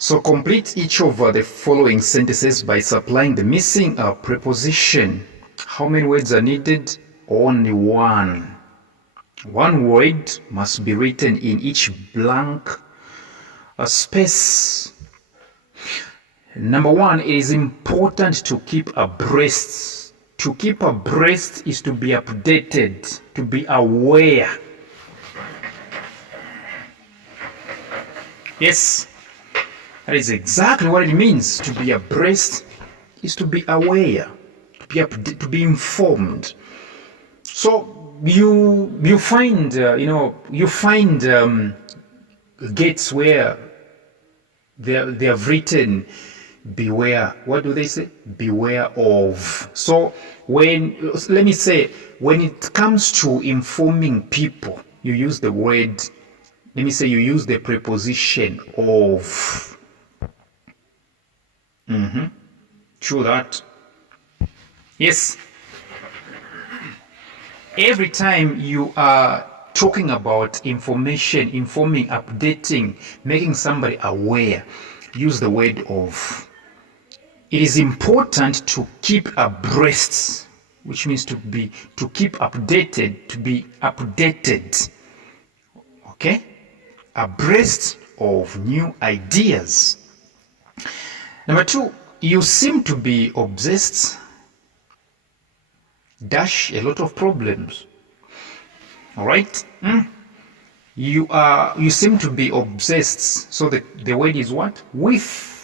So complete each of the following sentences by supplying the missing preposition. How many words are needed? Only one. One word must be written in each blank space. Number one, it is important to keep abreast. To keep abreast is to be updated, to be aware. Yes, that is exactly what it means. To be abreast is to be aware, to be informed. So you find gates where they have written beware. What do they say? Beware of. So let me say, when it comes to informing people, you use the word, let me say you use the preposition of. True that. Yes. Every time you are talking about information, informing, updating, making somebody aware, use the word of. It is important to keep abreast, which means to keep updated, to be updated. Okay? Abreast of new ideas. Number two, you seem to be obsessed dash a lot of problems. All right? You seem to be obsessed. So the word is what? With,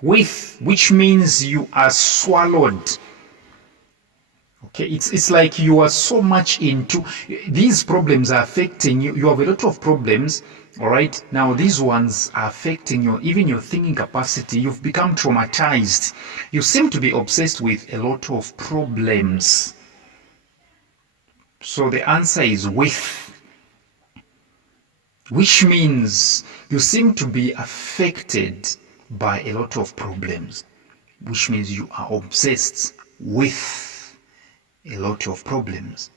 which means you are swallowed. Okay, it's like you are so much into these problems are affecting you. You have a lot of problems. All right, now these ones are affecting you, even your thinking capacity. You've become traumatized. You seem to be obsessed with a lot of problems. So the answer is with, which means you seem to be affected by a lot of problems, which means you are obsessed with a lot of problems.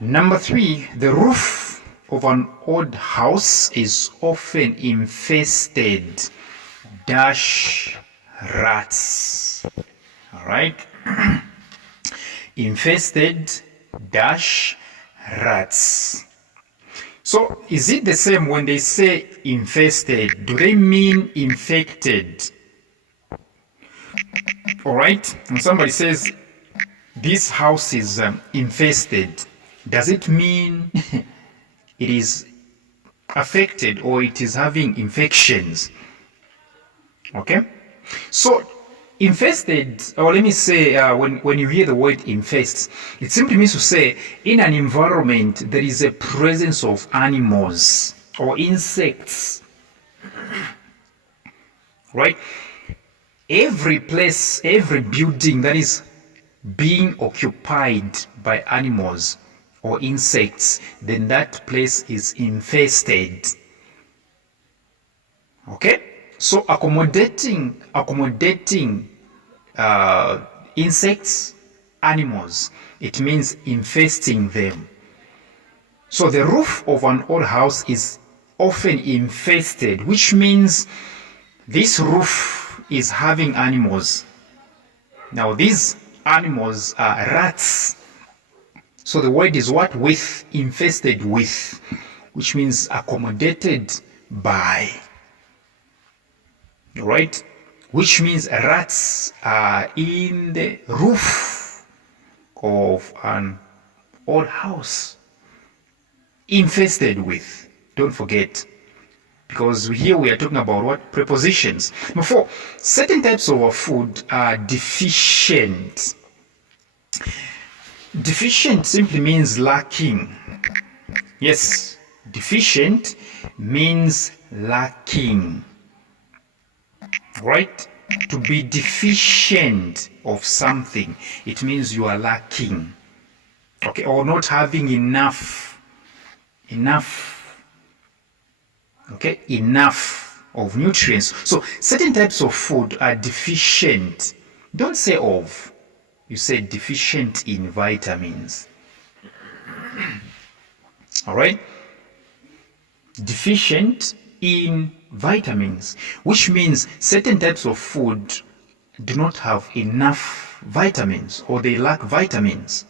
Number three, the roof of an old house is often infested dash rats. All right. Infested dash rats. So is it the same when they say infested? Do they mean infected? All right. When somebody says this house is infested, does it mean it is affected or it is having infections? Okay. So infested, or let me say, when you hear the word infest, it simply means to say in an environment there is a presence of animals or insects. Right? Every place, every building that is being occupied by animals or insects, then that place is infested. Okay? So accommodating insects, animals, it means infesting them. So the roof of an old house is often infested, which means this roof is having animals. Now these animals are rats. So the word is what? With, infested with, which means accommodated by. Right? Which means rats are in the roof of an old house. Infested with. Don't forget. Because here we are talking about what? Prepositions. Number four, certain types of food are deficient. Deficient simply means lacking. Yes, deficient means lacking. Right? To be deficient of something, it means you are lacking. Okay, or not having enough. Okay, enough of nutrients. So certain types of food are deficient. Don't say of. You say deficient in vitamins. All right? Deficient in vitamins, which means certain types of food do not have enough vitamins or they lack vitamins.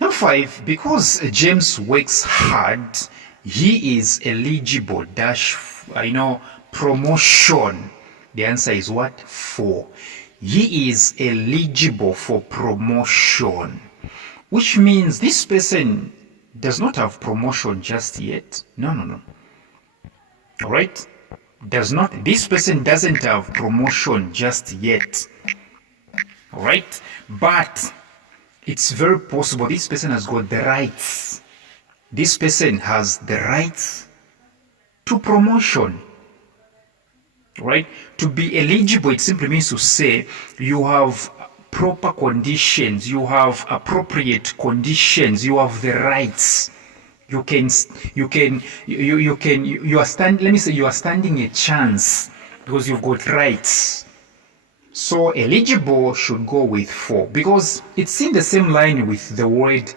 Number 5, because James works hard, he is eligible promotion. The answer is what? 4. He is eligible for promotion, which means this person does not have promotion just yet. No. All right? This person doesn't have promotion just yet. All right? But it's very possible this person has got the rights. This person has the rights to promotion. Right? To be eligible, it simply means to say you have proper conditions, you have appropriate conditions, you have the rights. You are standing a chance because you've got rights. So eligible should go with 4 because it's in the same line with the word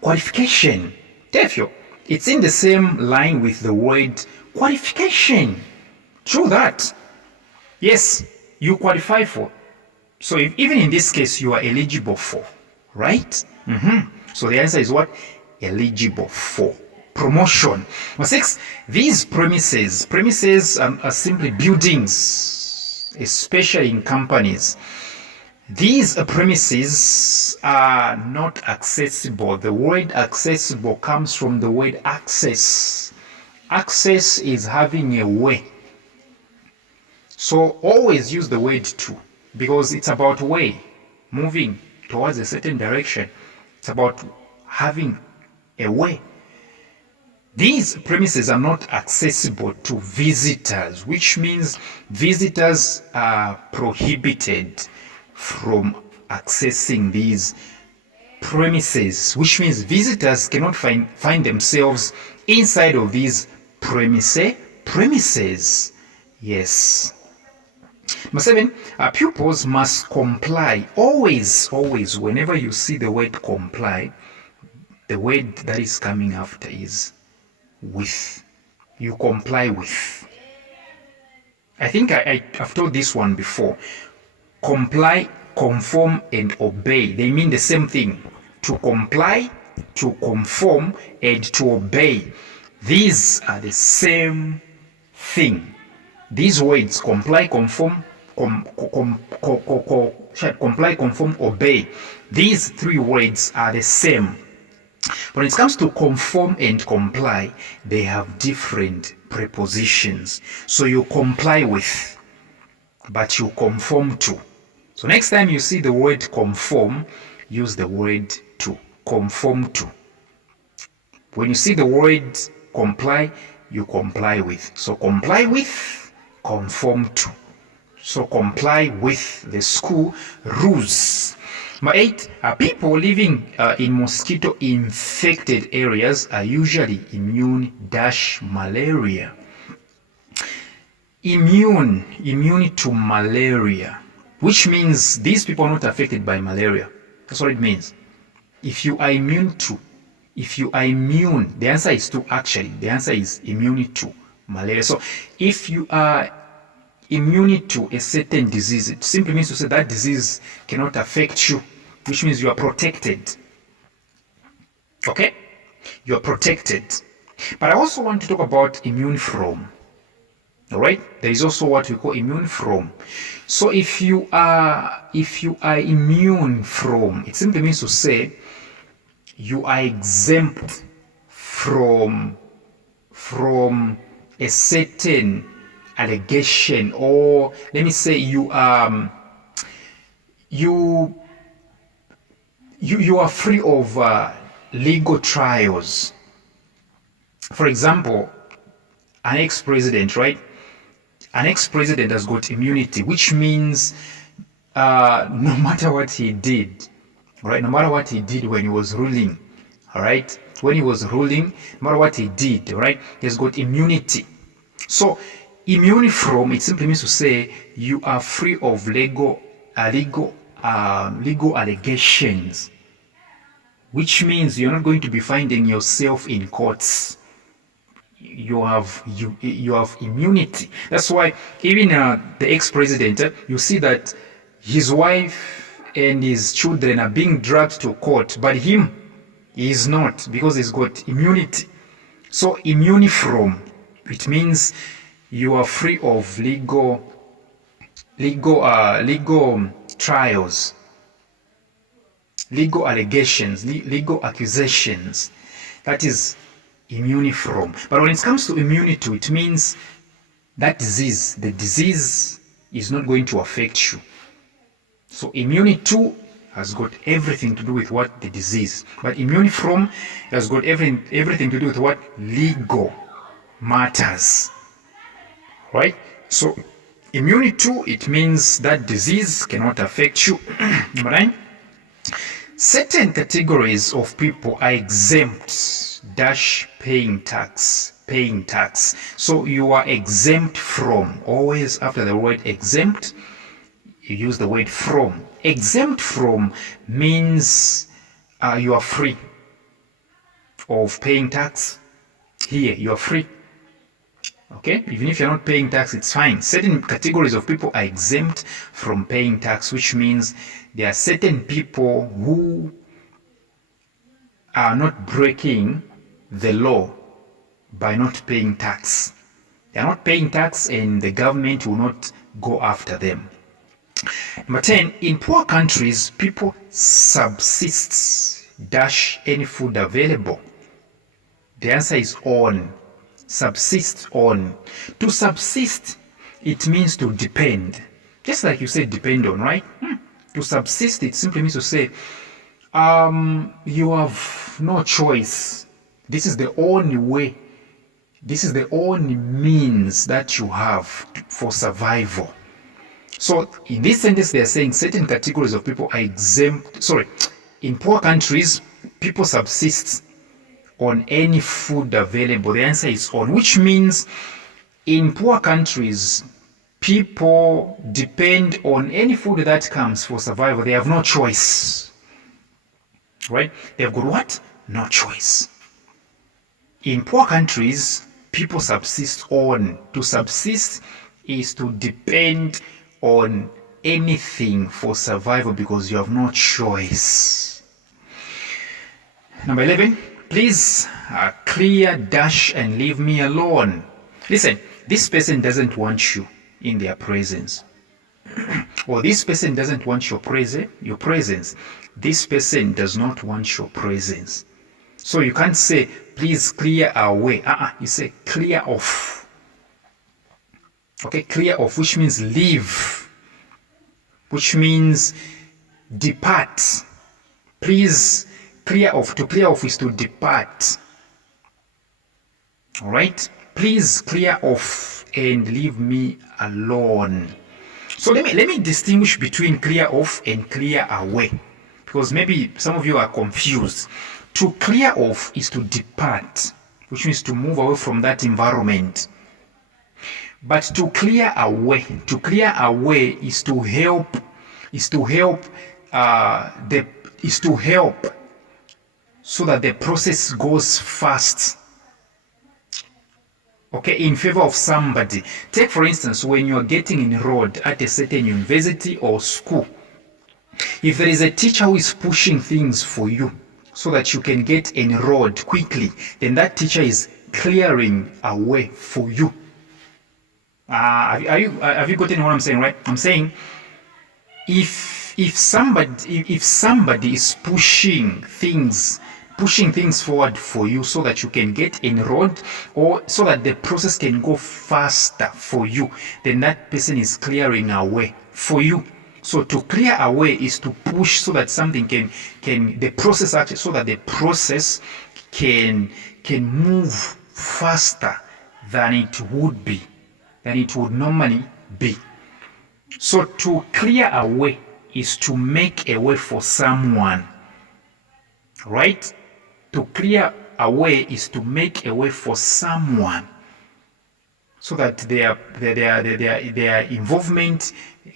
qualification. Therefore, it's in the same line with the word qualification. True that. Yes, you qualify for. So even in this case, you are eligible for, right? So the answer is what? Eligible for promotion. Number 6, these premises are simply buildings, especially in companies. These premises are not accessible. The word accessible comes from the word access. Access is having a way. So always use the word to, because it's about way, moving towards a certain direction. It's about having a way. These premises are not accessible to visitors, which means visitors are prohibited from accessing these premises, which means visitors cannot find themselves inside of these premises. Yes. Number 7, pupils must comply. Always, whenever you see the word comply, the word that is coming after is with. You comply with. I think I've told this one before. Comply, conform, and obey. They mean the same thing. To comply, to conform, and to obey. These are the same thing. These words, comply, conform, obey. These 3 words are the same. When it comes to conform and comply, they have different prepositions. So you comply with, but you conform to. So next time you see the word conform, use the word to. Conform to. When you see the word comply, you comply with. So comply with, conform to. So comply with the school rules. Number 8, people living in mosquito-infected areas are usually immune-malaria. Immune to malaria, which means these people are not affected by malaria. That's what it means. If you are immune, the answer is to actually. The answer is immune to malaria. So if you are immune to a certain disease, it simply means to say that disease cannot affect you, which means you are protected. Okay? You are protected. But I also want to talk about immune from. All right? There is also what we call immune from. So if you are immune from, it simply means to say you are exempt from a certain allegation, or let me say you are free of legal trials. For example, an ex-president, right? An ex-president has got immunity, which means no matter what he did, right? No matter what he did when he was ruling, all right? When he was ruling, no matter what he did, right? He has got immunity. So immune from, it simply means to say you are free of legal allegations. which means you're not going to be finding yourself in courts. You have immunity. That's why even the ex-president, you see that his wife and his children are being dragged to court, but him, he is not, because he's got immunity. So immune from, it means you are free of legal trials, legal allegations, legal accusations. That is immune from. But when it comes to immunity, it means that the disease is not going to affect you. So immune to has got everything to do with what the disease, but immune from has got everything to do with what legal matters, right? So immune to, it means that disease cannot affect you. Number 9, certain categories of people are exempt dash paying tax. So you are exempt from. Always after the word exempt, you use the word from. Exempt from means you are free of paying tax. Here, you are free. Okay? Even if you're not paying tax, it's fine. Certain categories of people are exempt from paying tax, which means there are certain people who are not breaking the law by not paying tax. They are not paying tax and the government will not go after them. Number 10, in poor countries, people subsist dash any food available. The answer is on. Subsist on. To subsist, it means to depend. Just like you said, depend on, right? To subsist, it simply means to say, you have no choice. This is the only way. This is the only means that you have for survival. So in this sentence, they are saying certain categories of people are exempt. In poor countries, people subsist on any food available. The answer is on, which means in poor countries, people depend on any food that comes for survival. They have no choice. Right? They've got what? No choice. In poor countries, people subsist on. To subsist is to depend on anything for survival because you have no choice. Number 11, please clear dash and leave me alone. Listen, this person doesn't want you in their presence. Or this person doesn't want your presence. This person does not want your presence. So you can't say, please clear away. You say clear off. Okay, clear off, which means leave, which means depart. Please clear off. To clear off is to depart. All right? Please clear off and leave me alone. So let me distinguish between clear off and clear away, because maybe some of you are confused. To clear off is to depart, which means to move away from that environment. But to clear away is to help so that the process goes fast. Okay, in favor of somebody. Take for instance, when you are getting enrolled at a certain university or school, if there is a teacher who is pushing things for you so that you can get enrolled quickly, then that teacher is clearing a way for you. Have you gotten what I'm saying, right? I'm saying if somebody is pushing things forward for you so that you can get enrolled or so that the process can go faster for you, then that person is clearing a way for you. So to clear a way is to push so that something can the process actually, so that the process can move faster than it would be, than it would normally be. So to clear a way is to make a way for someone, right? To clear a way is to make a way for someone so that their involvement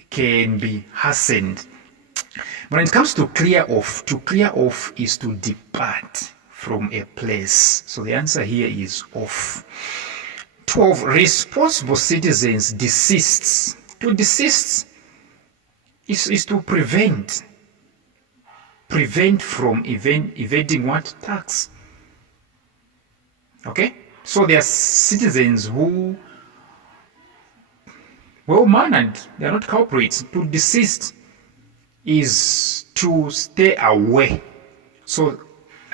can be hastened. When it comes to clear off is to depart from a place. So the answer here is off. 12. Responsible citizens desists. To desist is to prevent from evading what? Tax. Okay? So there are citizens who well-mannered, they are not culprits. To desist is to stay away. So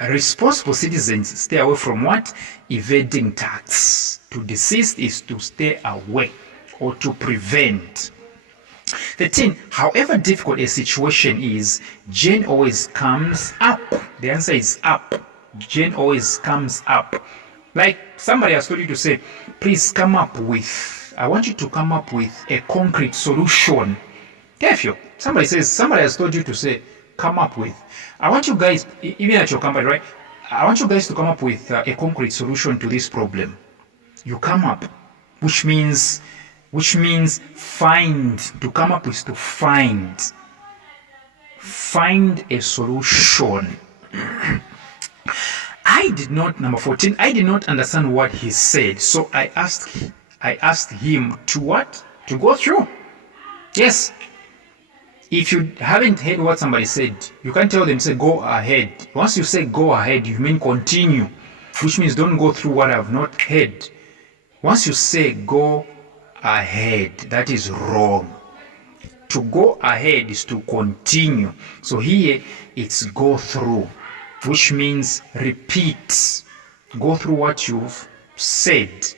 responsible citizens stay away from what? Evading tax. To desist is to stay away or to prevent. 13. However difficult a situation is, Jane always comes up. The answer is up. Jane always comes up. Like somebody has told you to say, please come up with, I want you to come up with a concrete solution. Therefore, somebody has told you to say, come up with. I want you guys, even at your company, right? I want you guys to come up with a concrete solution to this problem. You come up, which means find. To come up is to find a solution. Number 14, I did not understand what he said, so I asked him to what? To go through. Yes. If you haven't heard what somebody said, you can't tell them, say, go ahead. Once you say go ahead, you mean continue, which means don't go through what I've not heard. Once you say go ahead, that is wrong. To go ahead is to continue. So here it's go through, which means repeat. Go through what you've said.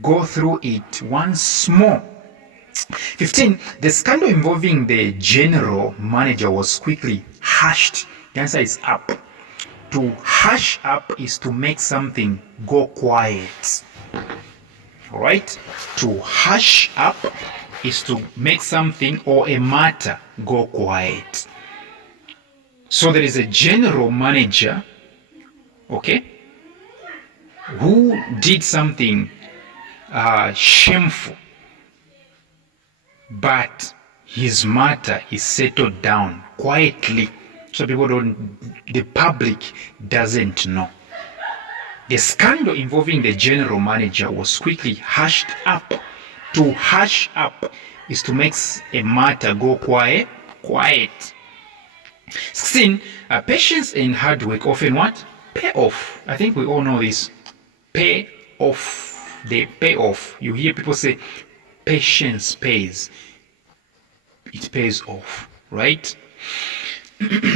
Go through it once more. 15. The scandal involving the general manager was quickly hushed. The answer is up. To hush up is to make something go quiet. Alright? To hush up is to make something or a matter go quiet. So there is a general manager, okay, who did something shameful, but his matter is settled down quietly, so the public doesn't know. The scandal involving the general manager was quickly hushed up. To hush up is to make a matter go quiet. 16. Patience and hard work often what? Pay off. I think we all know this. Pay off. They pay off. You hear people say, patience pays. It pays off, right? Number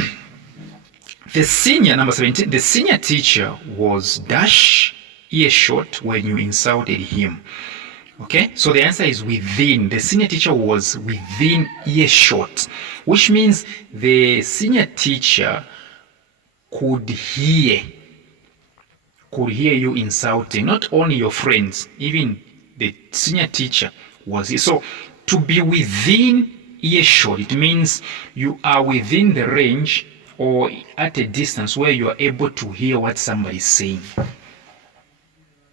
17, the senior teacher was dash earshot when you insulted him. Okay, so the answer is within. The senior teacher was within earshot, which means the senior teacher could hear you insulting not only your friends, even the senior teacher was here. So to be within earshot, it means you are within the range or at a distance where you are able to hear what somebody is saying.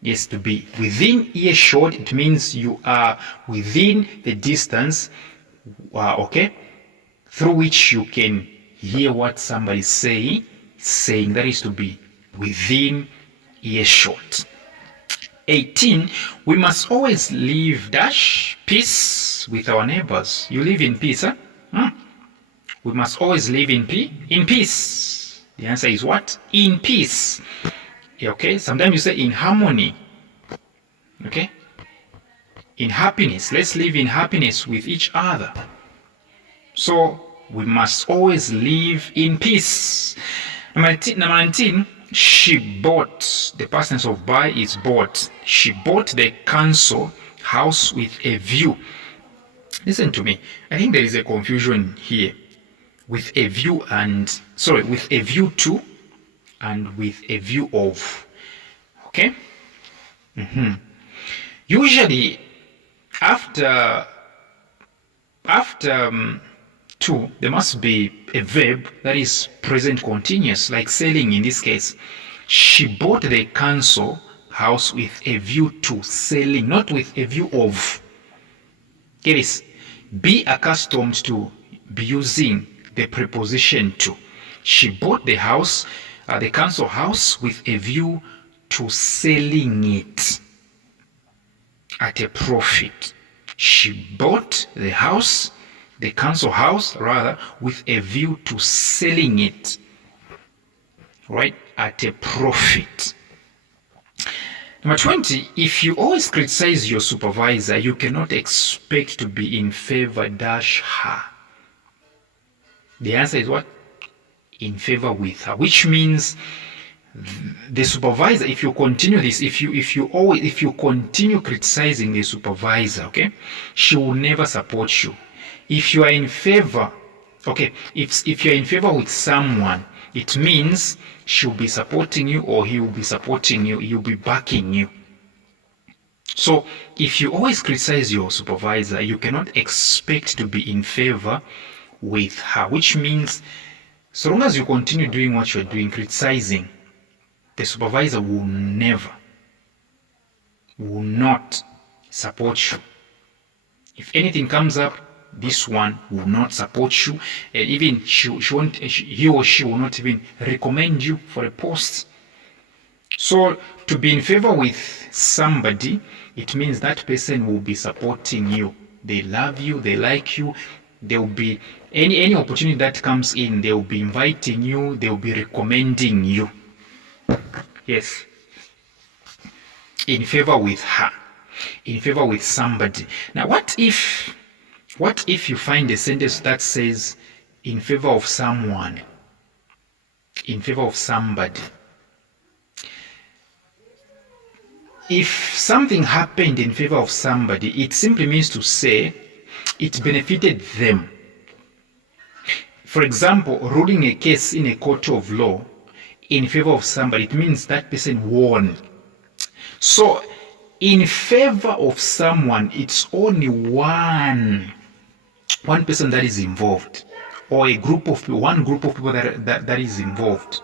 Yes, to be within earshot, it means you are within the distance, okay, through which you can hear what somebody is saying. That is to be within earshot. 18. We must always live dash peace with our neighbors. You live in peace, huh? We must always live in peace. The answer is what? In peace. Okay, sometimes you say in harmony. Okay, in happiness. Let's live in happiness with each other. So we must always live in peace. Number 19, she bought. The past tense of buy is bought. She bought the council house with a view. Listen to me. I think there is a confusion here. With a view to and with a view of. Okay? Usually after to, there must be a verb that is present continuous, like selling in this case. She bought the council house with a view to selling, not with a view of. Get this. Be accustomed to be using the preposition to. She bought the house, the council house, with a view to selling it at a profit. She bought the house, the council house rather, with a view to selling it, right, at a profit. Number 20, if you always criticize your supervisor, you cannot expect to be in favor dash her. The answer is what? In favor with her, which means the supervisor, if you continue this, if you continue criticizing the supervisor, okay, she will never support you. If you are in favor, okay, if you're in favor with someone, it means she'll be supporting you, or he will be supporting you, he'll be backing you. So if you always criticize your supervisor, you cannot expect to be in favor with her, which means so long as you continue doing what you're doing, criticizing, the supervisor will not support you. If anything comes up, this one will not support you, and even he or she will not even recommend you for a post. So to be in favor with somebody, it means that person will be supporting you. They love you, they like you. There will be any opportunity that comes in, they will be inviting you, they will be recommending you. Yes. In favor with her, in favor with somebody. Now what if you find a sentence that says in favor of someone, in favor of somebody? If something happened in favor of somebody, it simply means to say it benefited them. For example, ruling a case in a court of law in favor of somebody, it means that person won. So in favor of someone, it's only one person that is involved, or one group of people that is involved,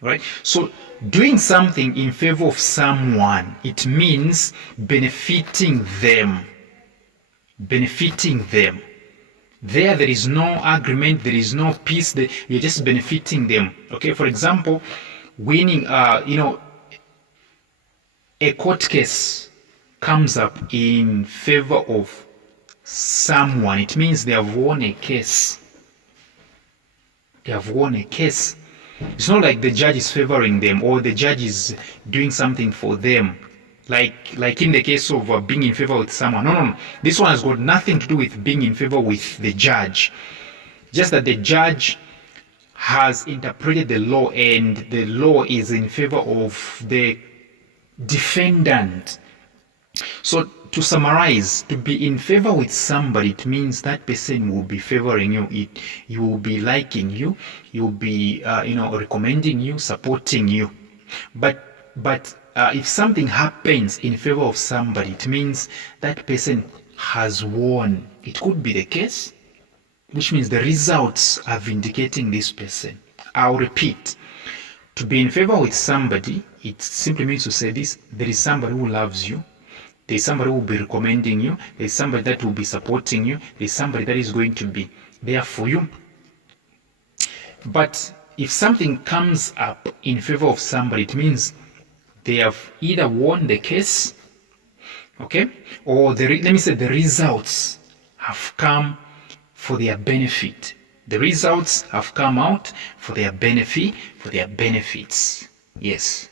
right? So doing something in favor of someone, it means benefiting them. There is no agreement, there is no peace, you're just benefiting them. Okay, for example, winning a court case comes up in favor of someone, it means they have won a case. It's not like the judge is favoring them, or the judge is doing something for them, like in the case of being in favor with someone. No. This one has got nothing to do with being in favor with the judge. Just that the judge has interpreted the law, and the law is in favor of the defendant. So to summarize, to be in favor with somebody, it means that person will be favoring you. You will be liking you. You will be, recommending you, supporting you. But if something happens in favor of somebody, it means that person has won. It could be the case, which means the results are vindicating this person. I'll repeat. To be in favor with somebody, it simply means to say this: there is somebody who loves you. There's somebody who will be recommending you. There's somebody that will be supporting you. There's somebody that is going to be there for you. But if something comes up in favor of somebody, it means they have either won the case, okay, or let me say the results have come for their benefit. The results have come out for their benefit, for their benefits. Yes.